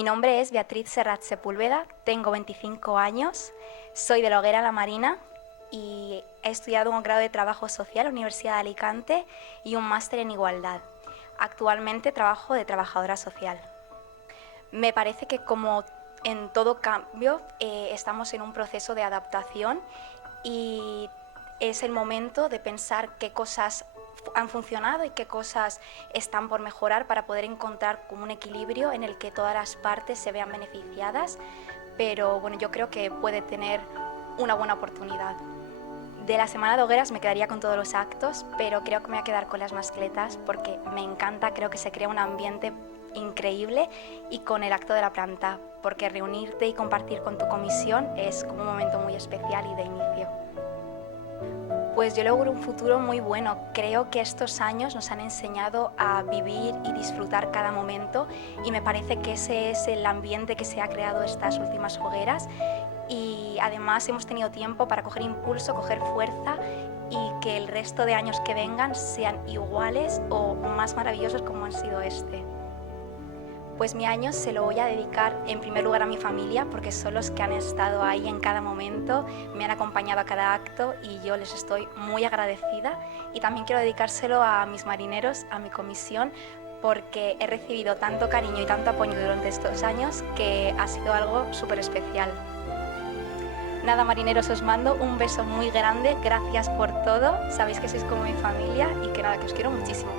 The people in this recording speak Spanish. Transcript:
Mi nombre es Beatriz Serrat Sepúlveda, tengo 25 años, soy de la Hoguera La Marina y he estudiado un grado de Trabajo Social en la Universidad de Alicante y un máster en Igualdad. Actualmente trabajo de trabajadora social. Me parece que, como en todo cambio, estamos en un proceso de adaptación y es el momento de pensar qué cosas han funcionado y qué cosas están por mejorar para poder encontrar como un equilibrio en el que todas las partes se vean beneficiadas, pero bueno, yo creo que puede tener una buena oportunidad. De la Semana de Hogueras me quedaría con todos los actos, pero creo que me voy a quedar con las mascletas porque me encanta, creo que se crea un ambiente increíble, y con el acto de la planta, porque reunirte y compartir con tu comisión es como un momento muy especial y de inicio. Pues yo logro un futuro muy bueno. Creo que estos años nos han enseñado a vivir y disfrutar cada momento y me parece que ese es el ambiente que se ha creado estas últimas hogueras, y además hemos tenido tiempo para coger impulso, coger fuerza y que el resto de años que vengan sean iguales o más maravillosos como han sido este. Pues mi año se lo voy a dedicar en primer lugar a mi familia, porque son los que han estado ahí en cada momento, me han acompañado a cada acto y yo les estoy muy agradecida. Y también quiero dedicárselo a mis marineros, a mi comisión, porque he recibido tanto cariño y tanto apoyo durante estos años que ha sido algo súper especial. Nada, marineros, os mando un beso muy grande, gracias por todo, sabéis que sois como mi familia y que nada, que os quiero muchísimo.